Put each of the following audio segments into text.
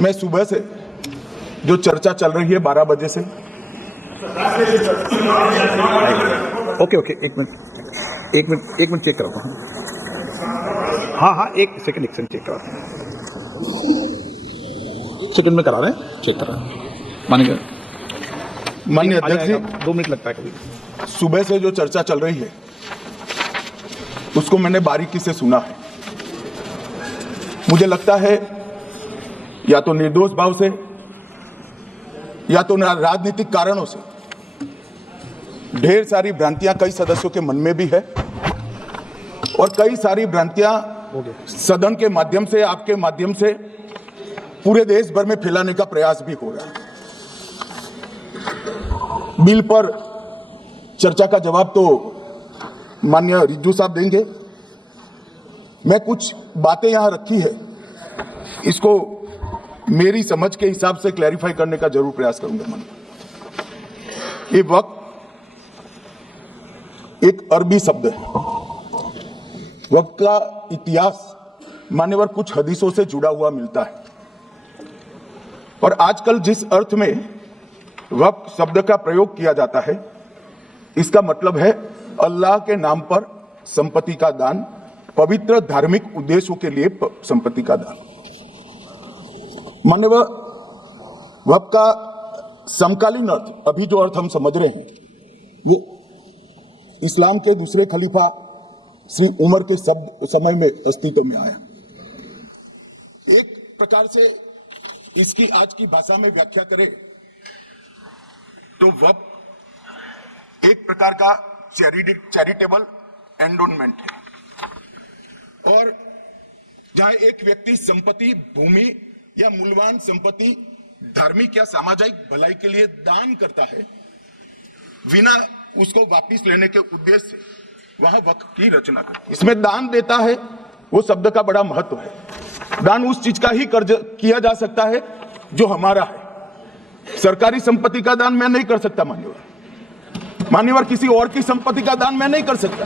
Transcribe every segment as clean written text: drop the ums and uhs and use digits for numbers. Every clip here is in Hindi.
मैं सुबह से जो चर्चा चल रही है 12 बजे से। ओके एक मिनट चेक कराता हूँ। हाँ एक सेकंड चेक कराता हूँ। सेकंड में करा रहे हैं, चेक करा रहे हैं। माननीय अध्यक्ष जी, 2 मिनट लगता है कभी। सुबह से जो चर्चा चल रही है उसको मैंने बारीकी से सुना है। मुझे लगता है या तो निर्दोष भाव से या तो राजनीतिक कारणों से ढेर सारी भ्रांतियां कई सदस्यों के मन में भी है और कई सारी भ्रांतियां सदन के माध्यम से, आपके माध्यम से पूरे देश भर में फैलाने का प्रयास भी हो रहा है। बिल पर चर्चा का जवाब तो माननीय रिज्जू साहब देंगे। मैं कुछ बातें यहां रखी है, इसको मेरी समझ के हिसाब से क्लैरिफाई करने का जरूर प्रयास करूंगा। ये वक्त एक अरबी शब्द है। वक्त का इतिहास मान्यवर कुछ हदीसों से जुड़ा हुआ मिलता है और आजकल जिस अर्थ में वक्त शब्द का प्रयोग किया जाता है, इसका मतलब है अल्लाह के नाम पर संपत्ति का दान, पवित्र धार्मिक उद्देश्यों के लिए संपत्ति का दान। मान्यवर, वक्त का समकालीन अर्थ, अभी जो अर्थ हम समझ रहे हैं, वो इस्लाम के दूसरे खलीफा श्री उमर के समय में अस्तित्व में आया। एक प्रकार से इसकी आज की भाषा में व्याख्या करें तो वक्त एक प्रकार का चैरिटेबल एंडोनमेंट है और जहां एक व्यक्ति संपत्ति, भूमि या मूल्यवान संपत्ति धार्मिक या सामाजिक भलाई के लिए दान करता है बिना उसको वापस लेने के उद्देश्य से, वहां वक्त की रचना करता है। इसमें दान देता है, वो शब्द का बड़ा महत्व है। दान उस चीज का ही कर्ज किया जा सकता है जो हमारा है। सरकारी संपत्ति का दान मैं नहीं कर सकता मान्यवर, किसी और की संपत्ति का दान मैं नहीं कर सकता।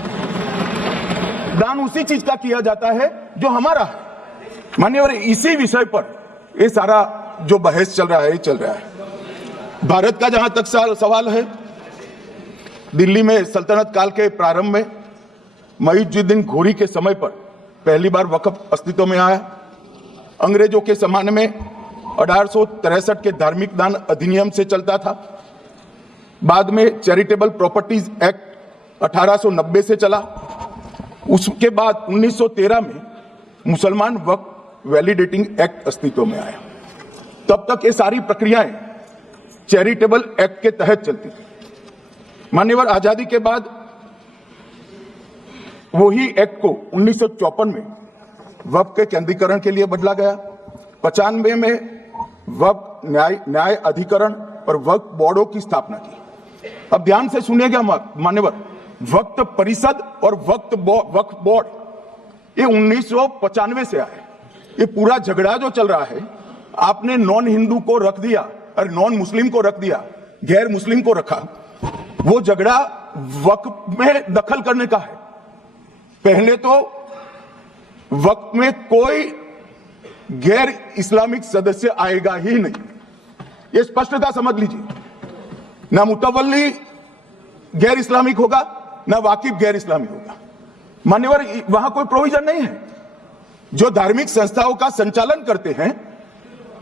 दान उसी चीज का किया जाता है जो हमारा है मान्यवर। इसी विषय पर ये सारा जो बहस चल रहा है। भारत का जहां तक सवाल है, दिल्ली में सल्तनत काल के प्रारंभ में मुइज़ुद्दीन घोरी के समय पर पहली बार वक्फ अस्तित्व में आया। अंग्रेजों के जमाने में 1863 के धार्मिक दान अधिनियम से चलता था। बाद में चैरिटेबल प्रॉपर्टीज एक्ट 1890 से चला। उसके बाद 1913 में मुसलमान वक्फ वैलिडेटिंग एक्ट अस्तित्व में आया। तब तक ये सारी प्रक्रियाएं चैरिटेबल एक्ट के तहत चलती थी। मान्यवर, आजादी के बाद वही एक्ट को 1954 में वक्फ के केंद्रीकरण के लिए बदला गया। 95 में वक्फ न्याय अधिकरण और वक्फ बोर्डों की स्थापना की। अब ध्यान से सुनिएगा मान्यवर, वक्फ परिषद और वक्फ बोर्ड ये 1995 से आए। ये पूरा झगड़ा जो चल रहा है, आपने नॉन हिंदू को रख दिया और नॉन मुस्लिम को रख दिया, गैर मुस्लिम को रखा, वो झगड़ा वक्फ में दखल करने का है। पहले तो वक्फ में कोई गैर इस्लामिक सदस्य आएगा ही नहीं, ये स्पष्टता समझ लीजिए। ना मुतवल्ली गैर इस्लामिक होगा, ना वाकिफ गैर इस्लामिक होगा। मान्यवर, वहां कोई प्रोविजन नहीं है। जो धार्मिक संस्थाओं का संचालन करते हैं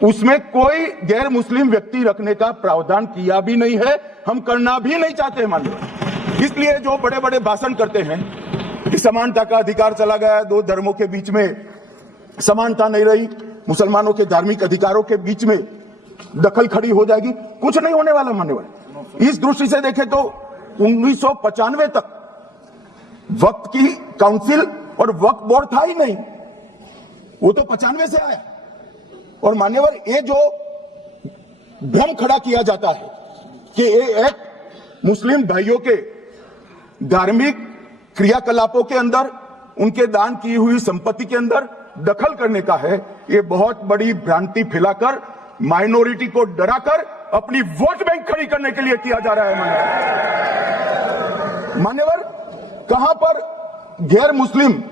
उसमें कोई गैर मुस्लिम व्यक्ति रखने का प्रावधान किया भी नहीं है, हम करना भी नहीं चाहते हैं मान्यवर। इसलिए जो बड़े बड़े भाषण करते हैं कि समानता का अधिकार चला गया, दो धर्मों के बीच में समानता नहीं रही, मुसलमानों के धार्मिक अधिकारों के बीच में दखल खड़ी हो जाएगी, कुछ नहीं होने वाला मान्यवर। इस दृष्टि से देखें तो 1995 तक वक्फ की काउंसिल और वक्फ बोर्ड था ही नहीं, वो तो 95 से आया। और मान्यवर, ये जो भ्रम खड़ा किया जाता है कि ये एक्ट मुस्लिम भाइयों के धार्मिक क्रियाकलापों के अंदर, उनके दान की हुई संपत्ति के अंदर दखल करने का है, ये बहुत बड़ी भ्रांति फैलाकर माइनॉरिटी को डराकर अपनी वोट बैंक खड़ी करने के लिए किया जा रहा है मान्यवर। कहां पर गैर मुस्लिम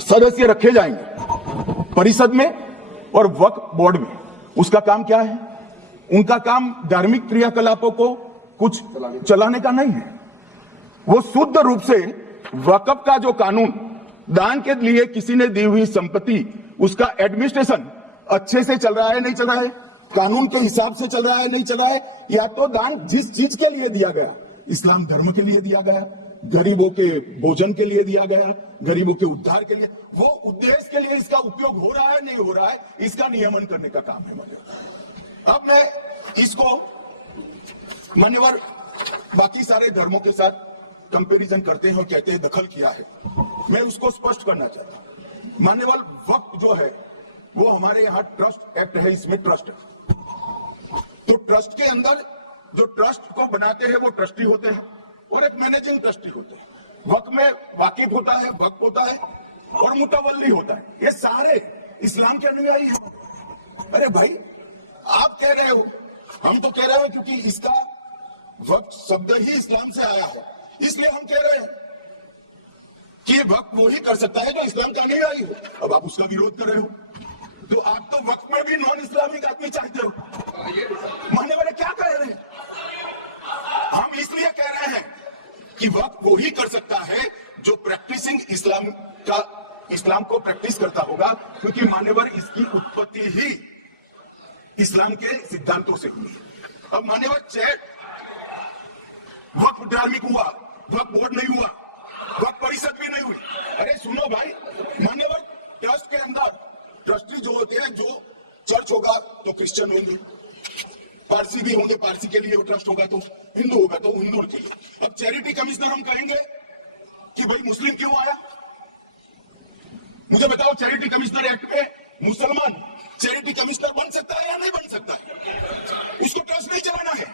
सदस्य रखे जाएंगे? परिषद में और वक्फ बोर्ड में। उसका काम क्या है? उनका काम धार्मिक क्रियाकलापों को कुछ चलाने का नहीं है। वो शुद्ध रूप से वक्फ का जो कानून, दान के लिए किसी ने दी हुई संपत्ति, उसका एडमिनिस्ट्रेशन अच्छे से चल रहा है नहीं चल रहा है, कानून के हिसाब से चल रहा है नहीं चल रहा है, या तो दान जिस चीज के लिए दिया गया, इस्लाम धर्म के लिए दिया गया, गरीबों के भोजन के लिए दिया गया, गरीबों के उद्धार के लिए, वो उद्देश्य के लिए इसका उपयोग हो रहा है नहीं हो रहा है, इसका नियमन करने का काम है मान्यवर। अब मैं इसको मान्यवर बाकी सारे धर्मों के साथ कंपैरिजन करते हैं और कहते हैं दखल किया है, मैं उसको स्पष्ट करना चाहता हूं। मान्यवर वक्फ जो है वो हमारे यहां ट्रस्ट एक्ट है, इसमें ट्रस्ट है। तो ट्रस्ट के अंदर जो ट्रस्ट को बनाते हैं वो ट्रस्टी होते हैं और एक मैनेजिंग ट्रस्टी होते हैं। वक्फ में वाकिफ होता है, वक्फ होता है और मुतवल्ली होता है। ये सारे इस्लाम के अनुयायी हैं। अरे भाई आप कह रहे हो, हम तो कह रहे हैं क्योंकि इसका वक्फ शब्द ही इस्लाम से आया है, इसलिए हम कह रहे हैं कि ये वक्फ वो ही कर सकता है जो इस्लाम का अनुयायी हो। अब आप उसका विरोध कर रहे हो, तो आप तो वक्फ में भी नॉन इस्लामिक आदमी चाहते हो। मानने वाले क्या कह रहे हैं? हम इसलिए कह रहे हैं कि वक्फ वो ही कर सकता है जो प्रैक्टिसिंग इस्लाम को प्रैक्टिस करता होगा, क्योंकि मान्यवर इसकी उत्पत्ति ही इस्लाम के सिद्धांतों से हुई है। अब मान्यवर वक्फ धार्मिक हुआ, वक्फ बोर्ड नहीं हुआ, वक्फ परिषद भी नहीं हुई। अरे सुनो भाई, मान्यवर ट्रस्ट के अंदर ट्रस्टी जो होते हैं, जो चर्च होगा तो क्रिश्चियन होंगे, पारसी भी होंगे, पारसी के लिए ट्रस्ट होगा, तो हिंदू होगा तो हिंदू के लिए। अब चैरिटी कमिश्नर हम कहेंगे कि भाई मुस्लिम क्यों आया? मुझे बताओ, चैरिटी कमिश्नर एक्ट में मुसलमान चैरिटी कमिश्नर बन सकता है या नहीं बन सकता है? उसको ट्रस्ट नहीं चलाना है,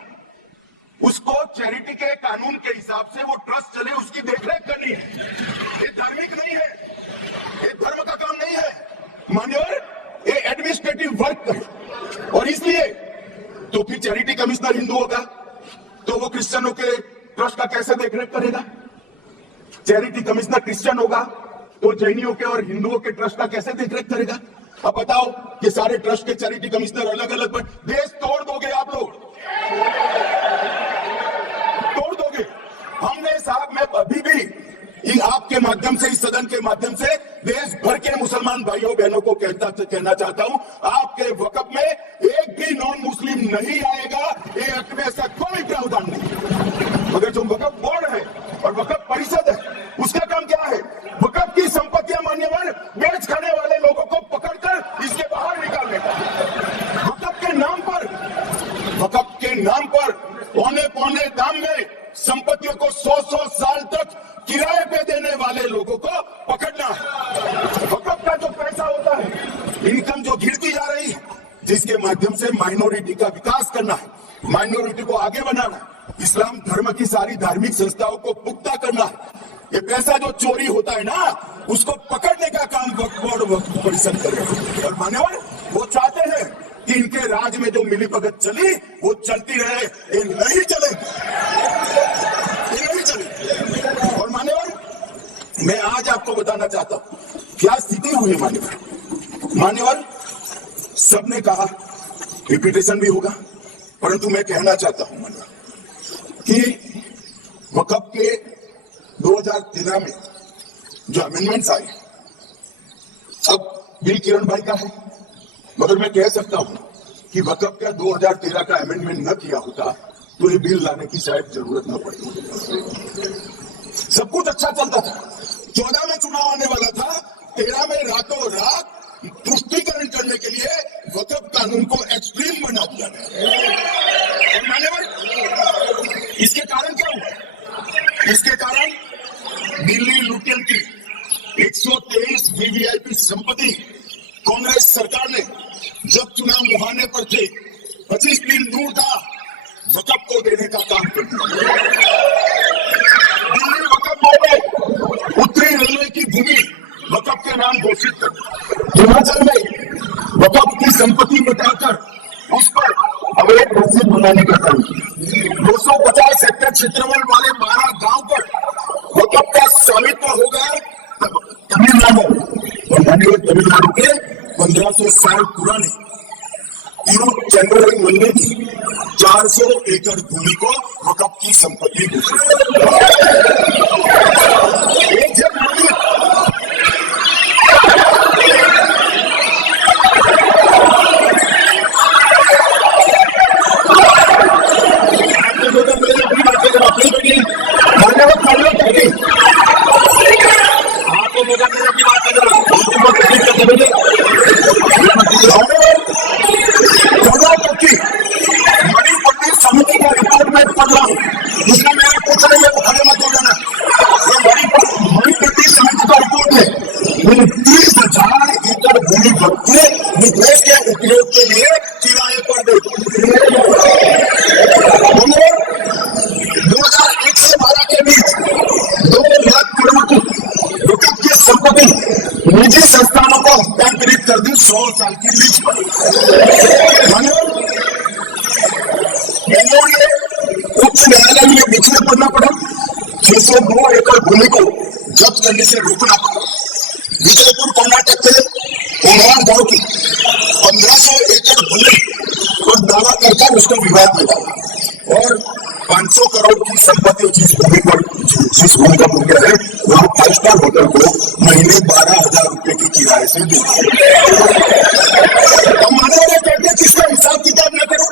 उसको चैरिटी के कानून के हिसाब से वो ट्रस्ट चले, उसकी देखरेख करनी है। ये धार्मिक नहीं है, ये धर्म का काम नहीं है मान्यवर, ये एडमिनिस्ट्रेटिव वर्क है। और इसलिए तो फिर चैरिटी कमिश्नर हिंदू होगा तो वो क्रिश्चियनों के ट्रस्ट का कैसे देखरेख करेगा? चैरिटी कमिश्नर क्रिश्चियन होगा तो जैनियों के और हिंदुओं के ट्रस्ट का कैसे देखरेख करेगा? अब बताओ कि सारे ट्रस्ट के चैरिटी कमिश्नर अलग अलग, देश तोड़ दोगे आप लोग, तोड़ दोगे। हमने साहब, मैं अभी भी आपके माध्यम से, इस सदन के माध्यम से देश भर के मुसलमान भाइयों बहनों को कहना चाहता हूं, आपके वक्फ में एक भी नॉन मुस्लिम नहीं आएगा। ये एक्ट में ऐसा कोई प्रावधान नहीं। मगर जो वक्फ बोर्ड है और वक्फ परिषद है, उसका काम क्या है? वक्फ की संपत्तियां मान्यवर बेच खाने वाले लोगों को पकड़कर इसके बाहर निकालने का। वक्फ के नाम पर पौने पौने दाम में संपत्तियों को 100 साल तक किराए पे देने वाले लोगों को पकड़ना है। वक्फ का जो पैसा होता है, इनकम जो गिरती जा रही है, जिसके माध्यम से माइनॉरिटी का विकास करना है, माइनॉरिटी को आगे बनाना है, इस्लाम धर्म की सारी धार्मिक संस्थाओं को पुख्ता करना है। ये पैसा जो चोरी होता है ना, उसको पकड़ने का काम वक्फ बोर्ड, वक्फ परिषद करे। और मान्यवर वो चाहते हैं कि इनके राज में जो मिलीभगत चली वो चलती रहे, ये नहीं चलेगी, ये नहीं चलेगी। और मान्यवर मैं आज आपको बताना चाहता हूं क्या स्थिति हुई मान्यवर। सबने कहा, रिपीटेशन भी होगा, परंतु मैं कहना चाहता हूं मान्यवर कि वक्फ के 2013 में जो अमेंडमेंट्स आए, अब बिल किरण भाई का है, मगर मैं कह सकता हूं कि वक्फ का 2013 का अमेंडमेंट न किया होता तो ये बिल लाने की शायद जरूरत न पड़ी। सब कुछ अच्छा चलता था, 14 में चुनाव आने वाला था, 13 में रातों रात तुष्टीकरण करने के लिए वक्फ कानून को एक्सट्रीम बना दिया गया। और मान्यवर इसके कारण क्या हुआ? इसके कारण दिल्ली लुटियन की 123 वीवीआईपी संपत्ति कांग्रेस सरकार ने जब चुनाव मुहाने पर थे, 25 दिन दूर था, वक्फ को देने का काम कर दिया। दिल्ली वक्फ बोर्ड ने उत्तरी रेलवे की भूमि वक्फ के नाम घोषित कर, हिमाचल में वक्फ की संपत्ति बचाकर उस पर अवैध मस्जिद बनाने का काम किया। 250 हेक्टेयर क्षेत्रफल वाले 12 गांव पर वक्फ का स्वामित्व हो गया। तमिलनाडु के 1500 साल पुराने जनवरी महीने की 400 एकड़ भूमि को वक्फ की संपत्ति समिति का रिपोर्ट में पढ़ रहा हूं, जिसमें मेरा पूछ रहे हैं खड़े मत हो जाना। मणिपट्टी समिति का रिपोर्ट है 30,000 एकड़ भूमि भत्ते निवेश के उपयोग के लिए किराए पर दे। 2001 से 12 के बीच 2 लाख करोड़ की वक्फ की संपत्ति निजी संस्थानों को हस्तांतरित कर दी 100 साल की लीज पर। उच्च न्यायालय में बीच में पढ़ना पड़ा, 602 एकड़ भूमि को जब्त करने से रोकना पड़ा। विजयपुर कर्नाटक के कोलार गांव की 1500 एकड़ भूमि पर दावा करके उसको विवाद में डाला और 500 करोड़ की संपत्ति जिस भूमि का मूल्य है वहां 5 स्टार होटल को महीने 12,000 रुपए की किराए से दी। हम मानव कहते हैं कि इसका हिसाब किताब न करो,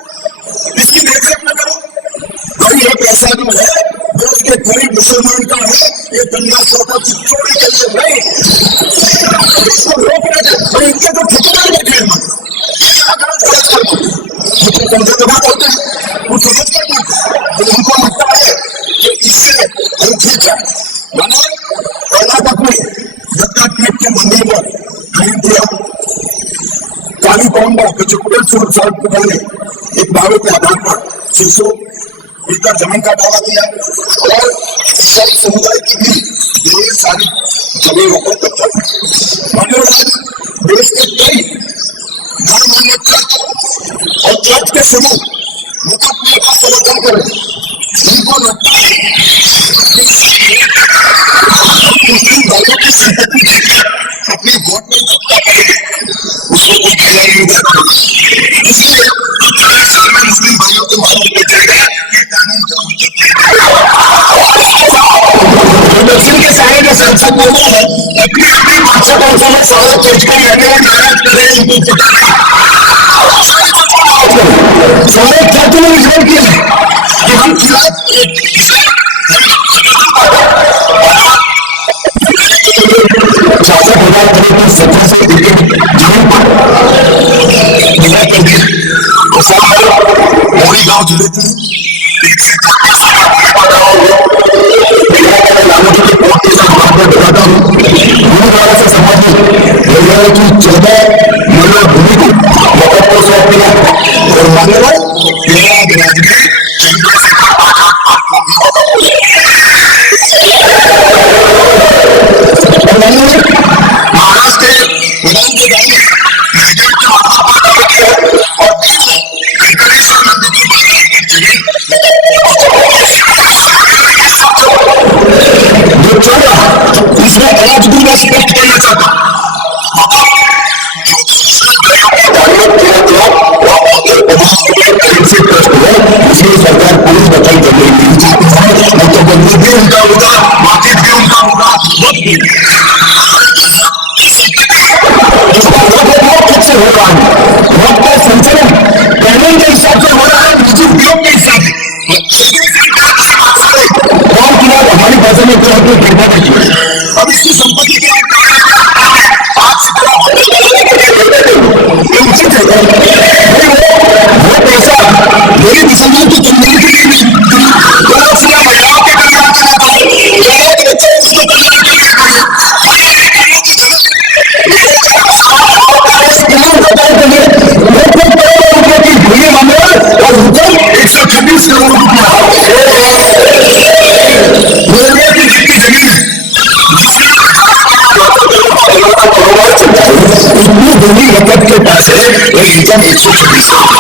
इसकी देखरेख न करो, और ये पैसा जो है देश के गरीब मुसलमान का है, ये दुनिया शोकों की चोरी के लिए नहीं, इसको रोकना चाहिए। इनके तो ठेकेदार बैठे हैं, बात होते हैं वो समझ कर उनको लगता है कि इससे हम ठीक है। कर्नाटक में दत्तात्रेय के मंदिर पर खरीद दिया काली बॉम्बा 75 साल पहले एक दावे के आधार पर 600 एकड़ जमीन का दावा किया और ईसाई समुदाय की भी ढेर सारी जमीनों पर कब्जा किया। देश के कई धर्मान्य चर्च और चर्च के समूह मुकदमे का समर्थन करें। उनको लगता है कि मुस्लिम भाइयों की संपत्ति देखकर अपने वोट में सत्ता करेंगे, उसको कोई कहना नहीं होगा। इसलिए 4 साल में मुस्लिम भाइयों को मालूम हो जाएगा कि कानून का दक्षिण के सारे जो सांसद बोलते हैं अपने अपने भाषा कौशल में सवाल चेंज कर लेने और नाराज कर रहे हैं। उनको सारे छात्रों ने विरोध किया है कि हम खिलाफ मोरी गांव जिले की बताता हूँ से संबंधित 14 महिला भूमि को वक्फ को सौंप दिया और मान्यवर प्रयागराज में महाराष्ट्र के प्रधान के गाड़ी इसमें आज भी मैं स्पष्ट करना चाहता हूं इसलिए सरकार पुलिस बचाई कर रही है, मतलब भी उनका होगा, मार्केट भी उनका होगा। खुद से हो रहा है, वक्त का संचलन कानून के हिसाब से हो रहा है, निजी उपयोग के हिसाब से। हमारी भाषा में अब इसकी संपत्ति की उचित है वो पैसा मेरी मुसलमान की जिंदगी के लिए भी महिलाओं के कल्याण के लिए उसको कल्याण के लिए और 126 करोड़ रुपया मतलब के पास है इनकम 126 करोड़।